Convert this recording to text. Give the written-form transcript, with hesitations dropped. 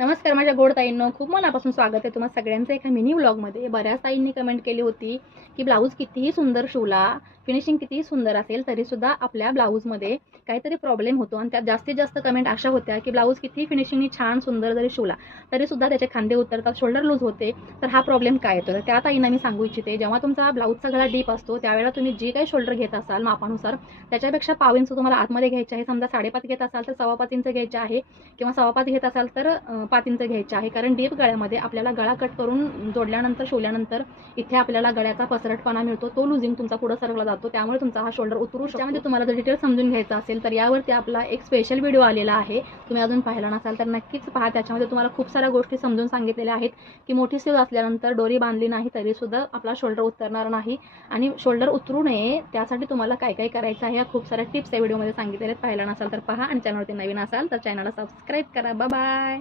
नमस्कार माझ्या गोड ताईंनो, खूप मनापासून स्वागत आहे तुम्हा सगळ्यांचं एका मिनी व्लॉगमध्ये। बऱ्याच ताईंनी कमेंट केली होती की ब्लाऊज कितीही सुंदर शिवला, फिनिशिंग कितीही सुंदर असेल तरी सुद्धा आपल्या ब्लाऊजमध्ये काहीतरी प्रॉब्लेम होतो। आणि त्यात जास्तीत जास्त कमेंट अशा होत्या की ब्लाऊज कितीही फिनिशिंगनी छान सुंदर जरी शिवला तरी सुद्धा त्याचे खांदे उतरतात, शोल्डर लूज होते। तर हा प्रॉब्लेम काय येतो? तर त्या ताईंना मी सांगू इच्छिते, जेव्हा तुमचा ब्लाऊजचा गळा डीप असतो त्यावेळेला तुम्ही जी काही शोल्डर घेत असाल मापानुसार त्याच्यापेक्षा पाव इंच तुम्हाला आतमध्ये घ्यायचे आहे। समजा 5.5 घेत असाल तर 5.25 इंच घ्यायचे आहे, किंवा 5.25 घेत असाल तर 5 इंच घ्यायचे आहे। कारण डीप गळ्यामध्ये आपल्याला गळा कट करून जोडल्यानंतर शिवल्यानंतर इथे आपल्याला गळ्याचा पसरटपणा मिळतो, तो लुजिंग तुमचा पुढे सरकला जातो, त्यामुळे तुमचा हा शोल्डर उतरू शकतो। त्यामध्ये तुम्हाला जर डिटेल समजून घ्यायचा असेल तर यावरती आपला एक स्पेशल व्हिडिओ आलेला आहे, तुम्ही अजून पाहिला नसाल तर नक्कीच पहा। त्याच्यामध्ये तुम्हाला खूप साऱ्या गोष्टी समजून सांगितलेल्या आहेत की मोठी स्लीव असल्यानंतर दोरी बांधली नाही तरी सुद्धा आपला शोल्डर उतरणार नाही, आणि शोल्डर उतरू नये त्यासाठी तुम्हाला काय काय करायचं आहे या खूप साऱ्या टिप्स या व्हिडिओमध्ये सांगितलेल्या आहेत। पाहिला नसाल तर पहा, आणि चॅनलवरती नवीन असाल तर चॅनलला सबस्क्राईब करा। Bye bye.